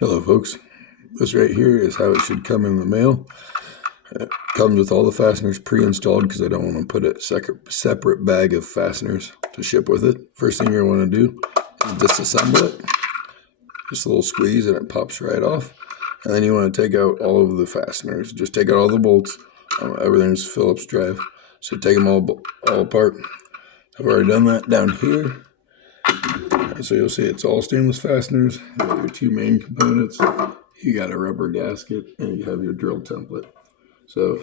Hello folks, this right here is how it should come in the mail. It comes with all the fasteners pre-installed because I don't want to put a separate bag of fasteners to ship with it. First thing you're going to do is disassemble it. Just a little squeeze and it pops right off. And then you want to take out all of the fasteners. Just take out all the bolts. Everything's Phillips drive. So take them all apart. I've already done that down here. So you'll see it's all stainless fasteners. You have your two main components. You got a rubber gasket and you have your drill template. So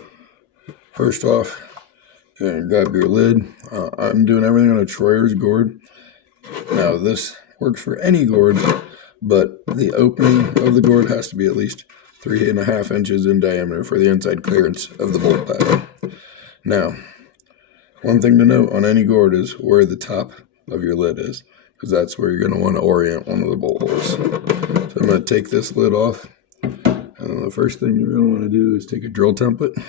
first off, you're going to grab your lid. I'm doing everything on a Troyer's Gourd. Now this works for any gourd, but the opening of the gourd has to be at least 3.5 inches in diameter for the inside clearance of the bolt pattern. Now, one thing to note on any gourd is where the top of your lid is, because that's where you're going to want to orient one of the bolt holes. So I'm going to take this lid off, and the first thing you're going to want to do is take a drill template,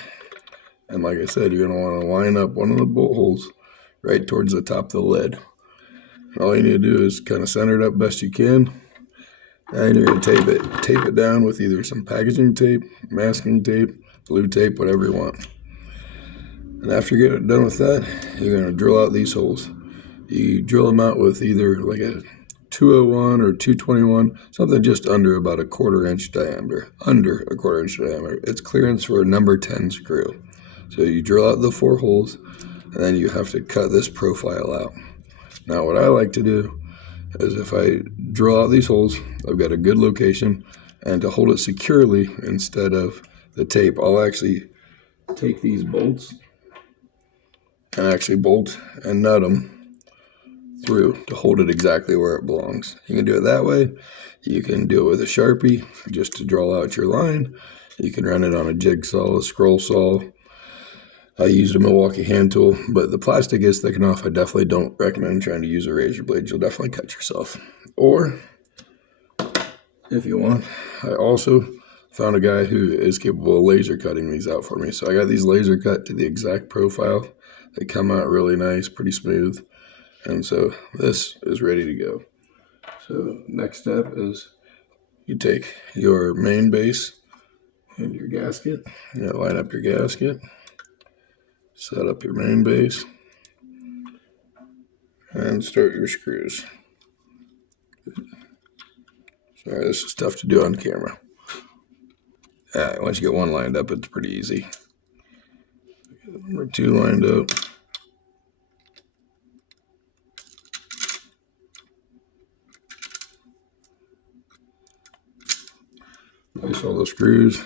and like I said, you're going to want to line up one of the bolt holes right towards the top of the lid. And all you need to do is kind of center it up best you can, and you're going to tape it down with either some packaging tape, masking tape, blue tape, whatever you want. And after you get done with that, you're going to drill out these holes. You drill them out with either like a 201 or 221, something just under about a 1/4 inch diameter, under a 1/4 inch diameter. It's clearance for a number 10 screw. So you drill out the 4 holes, and then you have to cut this profile out. Now what I like to do is if I drill out these holes, I've got a good location, and to hold it securely instead of the tape, I'll actually take these bolts and actually bolt and nut them through to hold it exactly where it belongs. You can do it that way. You can do it with a Sharpie just to draw out your line. You can run it on a jigsaw, a scroll saw. I used a Milwaukee hand tool, but the plastic is thick enough. I definitely don't recommend trying to use a razor blade. You'll definitely cut yourself. Or, if you want, I also found a guy who is capable of laser cutting these out for me. So I got these laser cut to the exact profile. They come out really nice, pretty smooth. And so this is ready to go. So next step is you take your main base and your gasket. You line up your gasket. Set up your main base and start your screws. Sorry, this is tough to do on camera. Once you get one lined up, it's pretty easy. Number 2 lined up. Place all the screws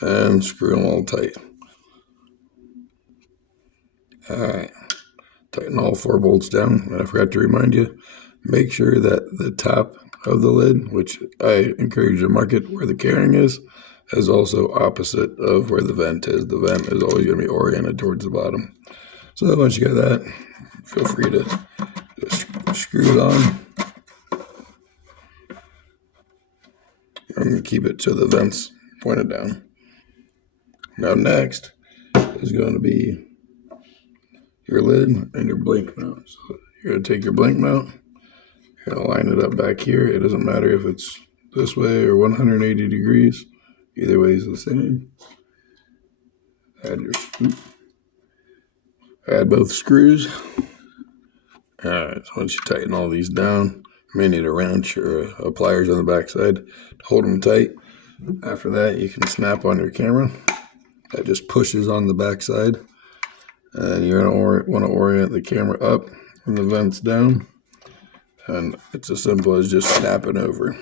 and screw them all tight. Alright, tighten all 4 bolts down, and I forgot to remind you, make sure that the top of the lid, which I encourage you to mark it where the carrying is also opposite of where the vent is. The vent is always going to be oriented towards the bottom. So once you got that, feel free to just screw it on. I'm going to keep it to the vents pointed down. Now next is going to be your lid and your blink mount. So you're going to take your blink mount, you're going to line it up back here. It doesn't matter if it's this way or 180 degrees. Either way is the same. Add your scoop. Add both screws. Alright, so once you tighten all these down, you may need a wrench or a pliers on the back side to hold them tight. After that, you can snap on your camera. That just pushes on the back side. And you're going to want to orient the camera up and the vents down. And it's as simple as just snapping over.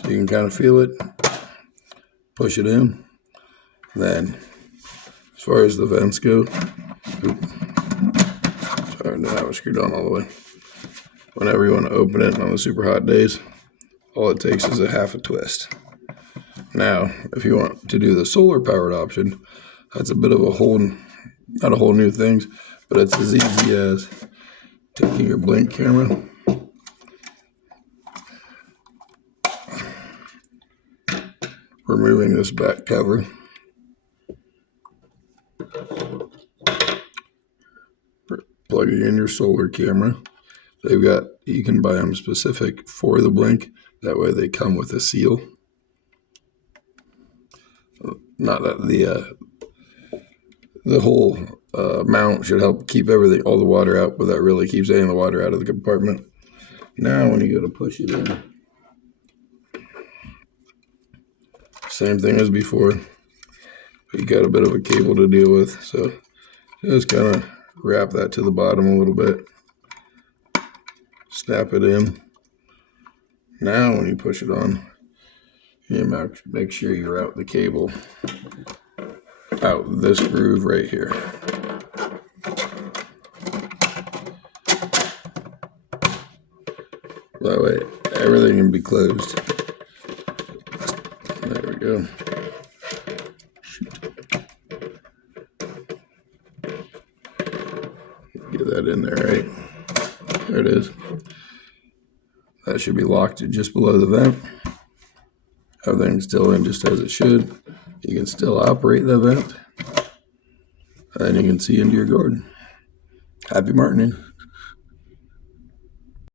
So you can kind of feel it, push it in. Then, as far as the vents go, sorry, I didn't have it screwed on all the way. Whenever you want to open it on the super hot days, all it takes is a half a twist. Now, if you want to do the solar powered option, that's a bit of a not a whole new thing, but it's as easy as taking your blink camera, removing this back cover, plugging in your solar camera. You can buy them specific for the blink. That way they come with a seal. Not that the whole mount should help keep all the water out, but that really keeps any of the water out of the compartment. Now when you go to push it in, same thing as before. You got a bit of a cable to deal with, so just kind of wrap that to the bottom a little bit. Snap it in. Now when you push it on, you make sure you route the cable out this groove right here. That way everything can be closed. There we go. Get that in there, right? There it is. That should be locked just below the vent. Everything's still in just as it should. You can still operate the vent. And you can see into your gourd. Happy martining.